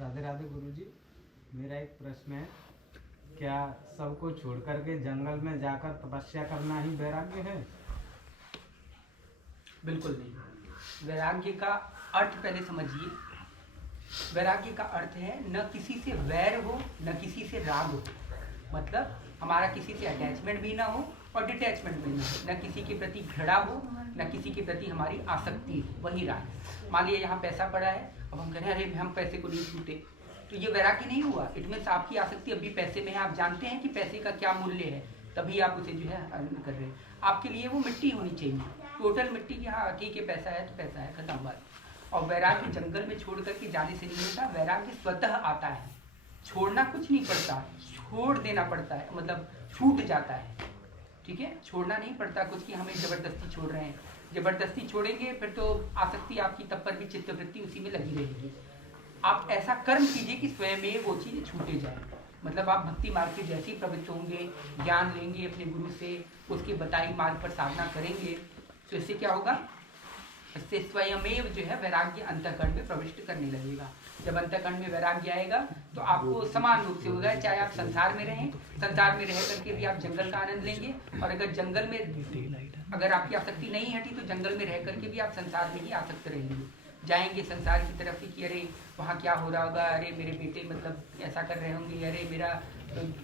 राधे राधे गुरुजी। मेरा एक प्रश्न है, क्या सबको छोड़ करके जंगल में जाकर तपस्या करना ही वैराग्य है? बिल्कुल नहीं। वैराग्य का अर्थ पहले समझिए। वैराग्य का अर्थ है न किसी से वैर हो न किसी से राग हो, मतलब हमारा किसी से अटैचमेंट भी ना हो और डिटैचमेंट भी ना हो, न किसी के प्रति घृणा हो न किसी के प्रति हमारी आसक्ति हो, वही राग। मान लिया यहाँ पैसा पड़ा है, अब हम कह रहे हैं अरे हम पैसे को नहीं छूटे, तो ये वैराग्य नहीं हुआ। इट मीन्स आपकी आसक्ति अभी पैसे में है, आप जानते हैं कि पैसे का क्या मूल्य है, तभी आप उसे जो है अर्न कर रहे हैं। आपके लिए वो मिट्टी होनी चाहिए, टोटल मिट्टी की। हाँ ठीक है, पैसा है तो पैसा है, खत्म बात। और वैराग्य जंगल में छोड़ करके जाने से नहीं होता, वैराग्य स्वतः आता है। छोड़ना कुछ नहीं पड़ता, छोड़ देना पड़ता है, मतलब छूट जाता है। ठीक है, छोड़ना नहीं पड़ता कुछ कि हमें जबरदस्ती छोड़ रहे हैं। जबरदस्ती छोड़ेंगे फिर तो आसक्ति आपकी तब पर भी चित्तवृत्ति उसी में लगी रहेगी। आप ऐसा कर्म कीजिए कि स्वयं में वो चीज़ छूटे जाए। मतलब आप भक्ति मार्ग के जैसे ही प्रवृत्त होंगे, ज्ञान लेंगे अपने गुरु से, उसके बताई मार्ग पर साधना करेंगे, तो इससे क्या होगा, इससे स्वयमेव जो है वैराग्य अंतःकरण में प्रविष्ट करने लगेगा। जब अंतःकरण में वैराग्य आएगा तो आपको समान रूप से होगा, चाहे आप संसार में रहें, संसार में रह करके भी आप जंगल का आनंद लेंगे, और अगर जंगल में अगर आपकी आसक्ति नहीं हटी तो जंगल में रह करके भी आप संसार में ही आसक्त रहेंगे। जाएंगे संसार की तरफ ही कि अरे वहाँ क्या हो रहा होगा, अरे मेरे बेटे मतलब ऐसा कर रहे होंगे, अरे मेरा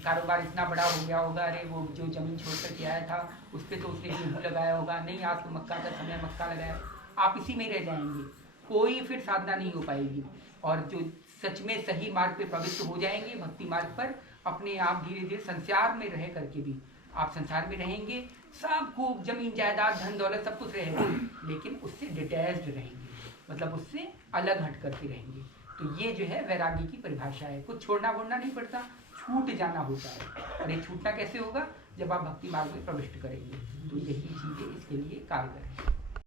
कारोबार इतना बड़ा हो गया होगा, अरे वो जो ज़मीन छोड़ कर के आया था उस पर तो उसने गेहूँ लगाया होगा, नहीं आज तो मक्का का समय मक्का लगाया। आप इसी में रह जाएंगे, कोई फिर साधना नहीं हो पाएगी। और जो सच में सही मार्ग पे प्रवृत्त हो जाएंगे, भक्ति मार्ग पर, अपने आप धीरे धीरे संसार में रह करके भी आप संसार में रहेंगे, सब खूब जमीन जायदाद धन दौलत सब कुछ रहेगा, लेकिन उससे डिटैच्ड रहेंगे, मतलब उससे अलग हट करके रहेंगे। तो ये जो है वैराग्य की परिभाषा है। कुछ छोड़ना वोड़ना नहीं पड़ता, छूट जाना होता है। और ये छूटना कैसे होगा, जब आप भक्ति मार्ग में प्रविष्ट करेंगे। तो यही चीज़ें इसके लिए कारगर है।